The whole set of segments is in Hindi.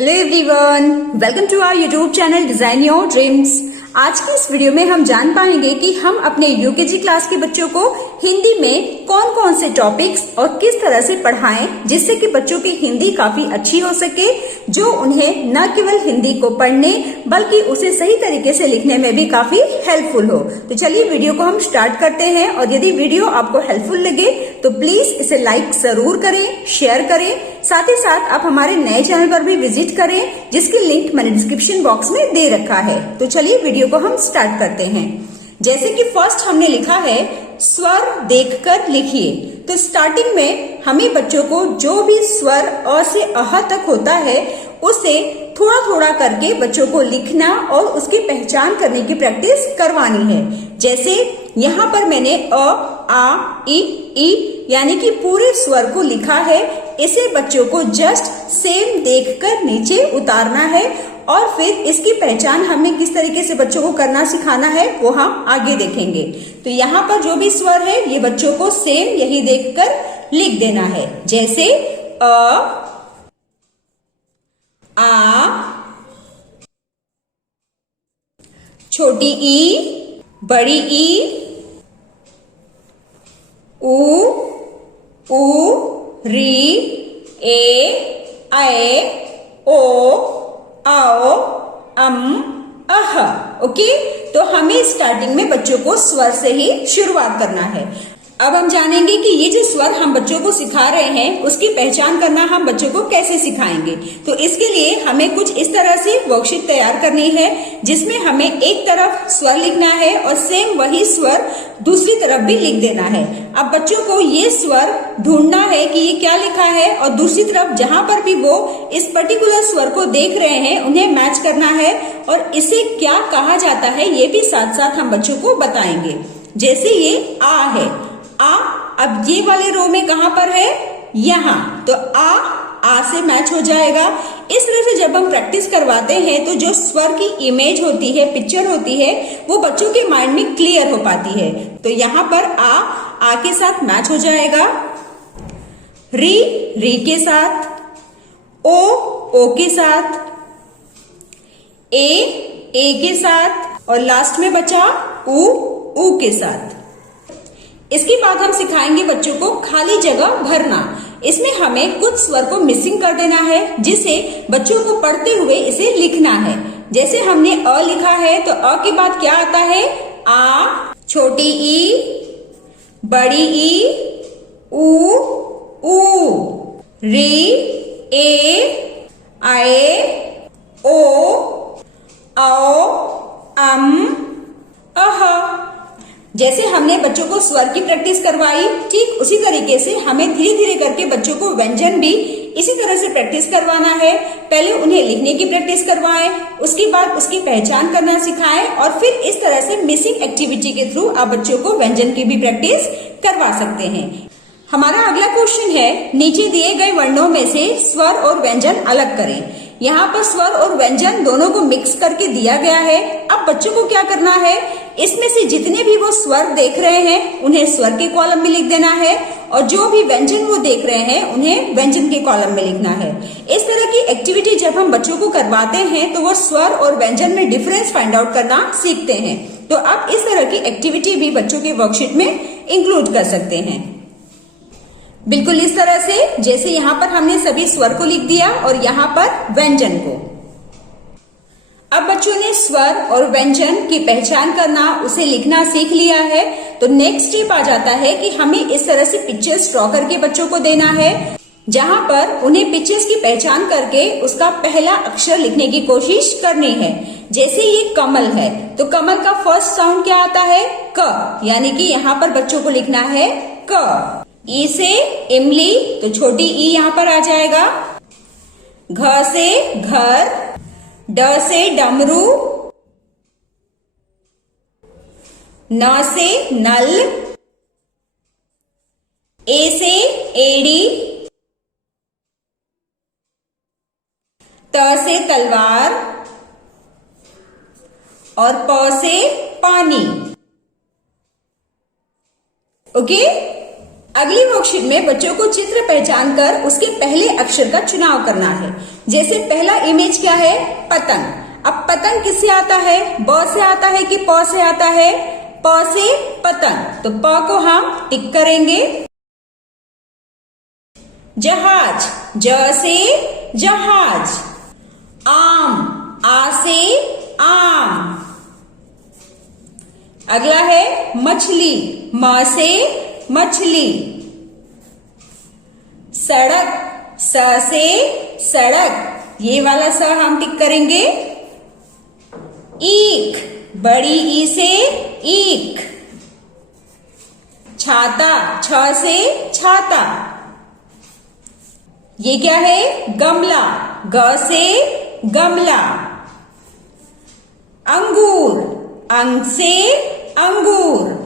Hello everyone, welcome to our YouTube channel design your dreams. आज की इस वीडियो में हम जान पाएंगे कि हम अपने यूकेजी क्लास के बच्चों को हिंदी में कौन कौन से टॉपिक्स और किस तरह से पढ़ाएं जिससे कि बच्चों की हिंदी काफी अच्छी हो सके, जो उन्हें न केवल हिंदी को पढ़ने बल्कि उसे सही तरीके से लिखने में भी काफी हेल्पफुल हो। तो चलिए वीडियो को हम स्टार्ट करते हैं और यदि वीडियो आपको हेल्पफुल लगे तो प्लीज इसे लाइक जरूर करें, शेयर करें। साथ ही साथ आप हमारे नए चैनल पर भी विजिट करें जिसकी लिंक मैंने डिस्क्रिप्शन बॉक्स में दे रखा है। तो चलिए वीडियो को हम स्टार्ट करते हैं। जैसे कि फर्स्ट हमने लिखा है स्वर देखकर लिखिए। तो स्टार्टिंग में हमें बच्चों को जो भी स्वर अ से अह तक होता है उसे थोड़ा थोड़ा करके बच्चों को लिखना और उसकी पहचान करने की प्रैक्टिस करवानी है। जैसे यहाँ पर मैंने अ, आ, ई यानी कि पूरे स्वर को लिखा है। इसे बच्चों को जस्ट सेम देखकर नीचे उतारना है और फिर इसकी पहचान हमें किस तरीके से बच्चों को करना सिखाना है वो हम आगे देखेंगे। तो यहाँ पर जो भी स्वर है ये बच्चों को सेम यही देखकर लिख देना है। जैसे अ, आ, छोटी ई, बड़ी ई, उ, री, ए, ऐ, ओ, आओ, अह। ओके, तो हमें स्टार्टिंग में बच्चों को स्वर से ही शुरुआत करना है। अब हम जानेंगे कि ये जो स्वर हम बच्चों को सिखा रहे हैं उसकी पहचान करना हम बच्चों को कैसे सिखाएंगे। तो इसके लिए हमें कुछ इस तरह से वर्कशीट तैयार करनी है जिसमें हमें एक तरफ स्वर लिखना है और सेम वही स्वर दूसरी तरफ भी लिख देना है। अब बच्चों को ये स्वर ढूंढना है कि ये क्या लिखा है और दूसरी तरफ जहां पर भी वो इस पर्टिकुलर स्वर को देख रहे हैं उन्हें मैच करना है और इसे क्या कहा जाता है ये भी साथ साथ हम बच्चों को बताएंगे। जैसे ये आ है, आ अब ये वाले रो में कहां पर है, यहाँ, तो आ से मैच हो जाएगा। इस तरह से जब हम प्रैक्टिस करवाते हैं तो जो स्वर की इमेज होती है, पिक्चर होती है, वो बच्चों के माइंड में क्लियर हो पाती है। तो यहाँ पर आ के साथ मैच हो जाएगा, री के साथ, ओ के साथ, ए के साथ और लास्ट में बचा उ के साथ। इसके बाद हम सिखाएंगे बच्चों को खाली जगह भरना। इसमें हमें कुछ स्वर को मिसिंग कर देना है जिसे बच्चों को पढ़ते हुए इसे लिखना है। जैसे हमने अ लिखा है तो अ के बाद क्या आता है, आ, छोटी ई, बड़ी ई, उ, री, ए, ऐ, ओ, आओ, अह। जैसे हमने बच्चों को स्वर की प्रैक्टिस करवाई, ठीक उसी तरीके से हमें धीरे धीरे करके बच्चों को व्यंजन भी इसी तरह से प्रैक्टिस करवाना है। पहले उन्हें लिखने की प्रैक्टिस करवाएं, उसके बाद उसकी पहचान करना सिखाएं और फिर इस तरह से मिसिंग एक्टिविटी के थ्रू आप बच्चों को व्यंजन की भी प्रैक्टिस करवा सकते हैं। हमारा अगला क्वेश्चन है, नीचे दिए गए वर्णों में से स्वर और व्यंजन अलग करें। यहाँ पर स्वर और व्यंजन दोनों को मिक्स करके दिया गया है। अब बच्चों को क्या करना है, इसमें से जितने भी वो स्वर देख रहे हैं उन्हें स्वर के कॉलम में लिख देना है और जो भी व्यंजन वो देख रहे हैं उन्हें व्यंजन के कॉलम में लिखना है। इस तरह की एक्टिविटी जब हम बच्चों को करवाते हैं तो वो स्वर और व्यंजन में डिफरेंस फाइंड आउट करना सीखते हैं। तो आप इस तरह की एक्टिविटी भी बच्चों के वर्कशीट में इंक्लूड कर सकते हैं, बिल्कुल इस तरह से जैसे यहाँ पर हमने सभी स्वर को लिख दिया और यहाँ पर व्यंजन को। अब बच्चों ने स्वर और व्यंजन की पहचान करना, उसे लिखना सीख लिया है। तो नेक्स्ट स्टेप आ जाता है कि हमें इस तरह से पिक्चर्स ड्रॉ करके बच्चों को देना है जहां पर उन्हें पिक्चर्स की पहचान करके उसका पहला अक्षर लिखने की कोशिश करनी है। जैसे ये कमल है तो कमल का फर्स्ट साउंड क्या आता है, क, यानी कि यहाँ पर बच्चों को लिखना है क। ई से इमली तो छोटी ई यहाँ पर आ जाएगा, घ से घर, ड से डमरू, न से नल, ए से एड़ी, त से तलवार और प से पानी। ओके, अगली वर्कशीट में बच्चों को चित्र पहचान कर उसके पहले अक्षर का चुनाव करना है। जैसे पहला इमेज क्या है, पतंग। अब पतंग किससे आता है, ब से आता है कि प से आता है, प से पतंग, तो प को हम टिक करेंगे। जहाज, ज से जहाज। आम, आ से आम। अगला है मछली, म से मछली। सड़क, स से सड़क, ये वाला स हम टिक करेंगे। ईख, बड़ी ई से ईख। छाता, छ से छाता। ये क्या है, गमला, ग से गमला। अंगूर, अंग से अंगूर।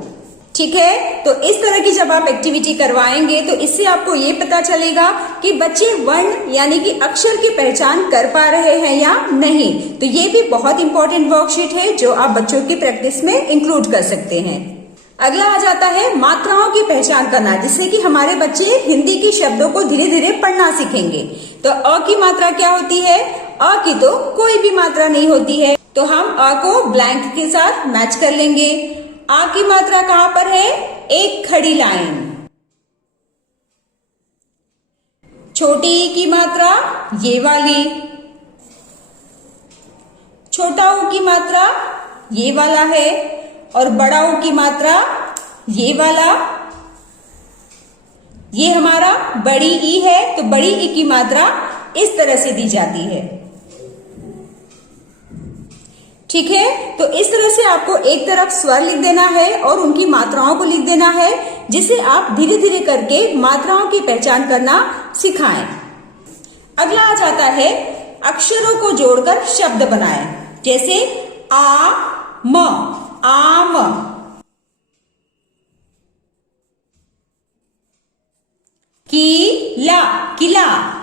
ठीक है, तो इस तरह की जब आप एक्टिविटी करवाएंगे तो इससे आपको ये पता चलेगा कि बच्चे वर्ण यानी कि अक्षर की पहचान कर पा रहे हैं या नहीं। तो ये भी बहुत इंपॉर्टेंट वर्कशीट है जो आप बच्चों की प्रैक्टिस में इंक्लूड कर सकते हैं। अगला आ जाता है मात्राओं की पहचान करना, जिससे कि हमारे बच्चे हिंदी के शब्दों को धीरे धीरे पढ़ना सीखेंगे। तो अ की मात्रा क्या होती है, अ की तो कोई भी मात्रा नहीं होती है, तो हम अ को ब्लैंक के साथ मैच कर लेंगे। आ की मात्रा कहां पर है, एक खड़ी लाइन। छोटी ई की मात्रा ये वाली। छोटा ऊ की मात्रा ये वाला है और बड़ा ऊ की मात्रा ये वाला। ये हमारा बड़ी ई है, तो बड़ी ई की मात्रा इस तरह से दी जाती है। ठीक है, तो इस तरह से आपको एक तरफ स्वर लिख देना है और उनकी मात्राओं को लिख देना है, जिसे आप धीरे धीरे करके मात्राओं की पहचान करना सिखाएं। अगला आ जाता है अक्षरों को जोड़कर शब्द बनाएं। जैसे आ म, आम। कीला, किला।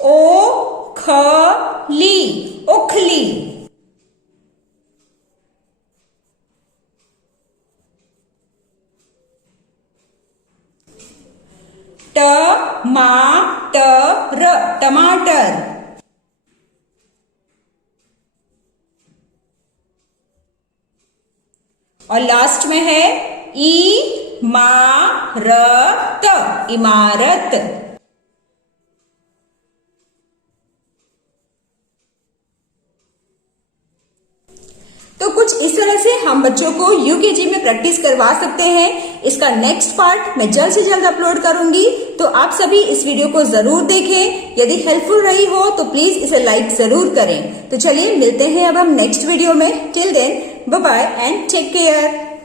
ओखली, ओखली। टमाटर, टमाटर। और लास्ट में है इमारत, इमारत। तो कुछ इस तरह से हम बच्चों को यूकेजी में प्रैक्टिस करवा सकते हैं। इसका नेक्स्ट पार्ट मैं जल्द से जल्द अपलोड करूंगी, तो आप सभी इस वीडियो को जरूर देखें। यदि हेल्पफुल रही हो तो प्लीज इसे लाइक जरूर करें। तो चलिए मिलते हैं अब हम नेक्स्ट वीडियो में। Till then bye bye and take care.